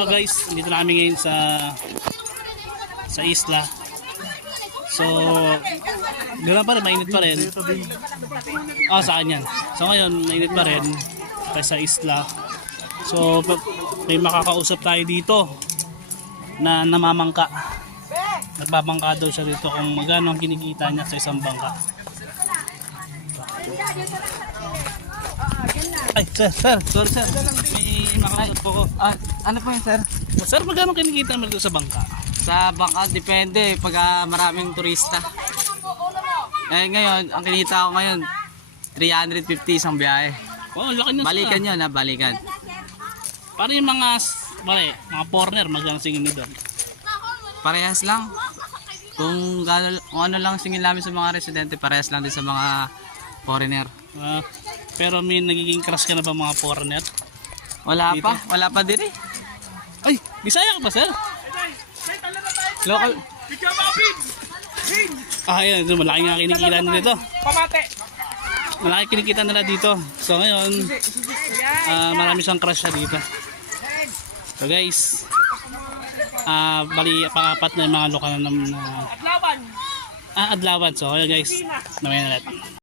So guys, dito na kami ngayon sa isla. So, ganoon pa rin, mainit pa rin. Saan yan? So ngayon, mainit pa rin tayo sa isla. So, may makakausap tayo dito na namamangka. Nagbabangka daw siya dito kung magkano ang kinikita niya sa isang bangka. Ay, sir, sorry sir. May makakausap po ko. Ano po yun, sir? Sir, magkano kinikita mo dito sa bangka? Sa bangka, depende pag maraming turista. Ngayon, ang kinita ko ngayon, 350 isang biyahe. Oh, laki na. Balikan yun, balikan. Para yung mga foreigner, magkano singin nyo doon? Parehas lang. Kung ano lang singil namin sa mga residente, parehas lang din sa mga foreigner. Pero may nagiging crush ka na ba mga foreigner? Wala Dito? wala pa din eh. Ay, Bisaya ka ba sir? Local. Ayan, malaki nga kinikita nila dito. Malaki kinikita nila dito. So ngayon, marami siyang crush siya dito. So guys, bali pang-apat na yung mga lokal na Adlawan. So ayun guys, namay na natin.